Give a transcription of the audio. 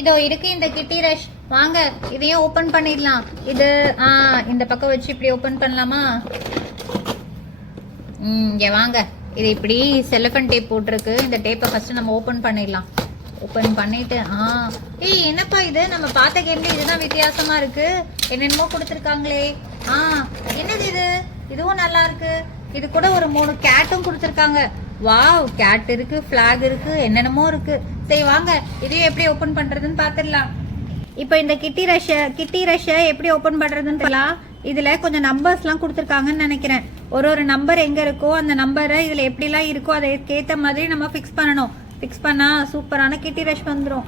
இதோ இருக்கு இந்த கிட்டி ரஷ். வாங்க இதையும் ஓபன் பண்ணிடலாம். இது இந்த பக்கம் வச்சு இப்படி ஓபன் பண்ணலாமா? இங்க வாங்க. இது இப்படி செல்லஃபன் டேப் போட்டிருக்கு. இந்த டேப்பை ஃபர்ஸ்ட் நம்ம ஓபன் பண்ணிடலாம். ஓபன் பண்ணிட்டு ஏய் என்னப்பா இது? நம்ம பார்த்த கேம்ல இதுதான் வித்தியாசமா இருக்கு. என்னென்னமோ கொடுத்துருக்காங்களே. என்னது இது? இதுவும் நல்லா இருக்கு. இது கூட ஒரு 3 கேட்டும் கொடுத்துருக்காங்க. வாவ், கேட் இருக்கு, ஃபிளாக் இருக்கு, என்னென்னமோ இருக்கு. சரி வாங்க இதையும் எப்படி ஓபன் பண்றதுன்னு பாத்துடலாம். இப்போ இந்த கிட்டி ரஷ எப்படி ஓபன் பண்றதுன்னு தெரியலாம். இதுல கொஞ்சம் நம்பர்ஸ்லாம் கொடுத்துருக்காங்கன்னு நினைக்கிறேன். ஒரு நம்பர் எங்க இருக்கோ அந்த நம்பரை இதுல எப்படிலாம் இருக்கோ அதை ஏத்த மாதிரி நம்ம ஃபிக்ஸ் பண்ணணும். ஃபிக்ஸ் பண்ணா சூப்பரான கிட்டி ரஷ் வந்துடும்.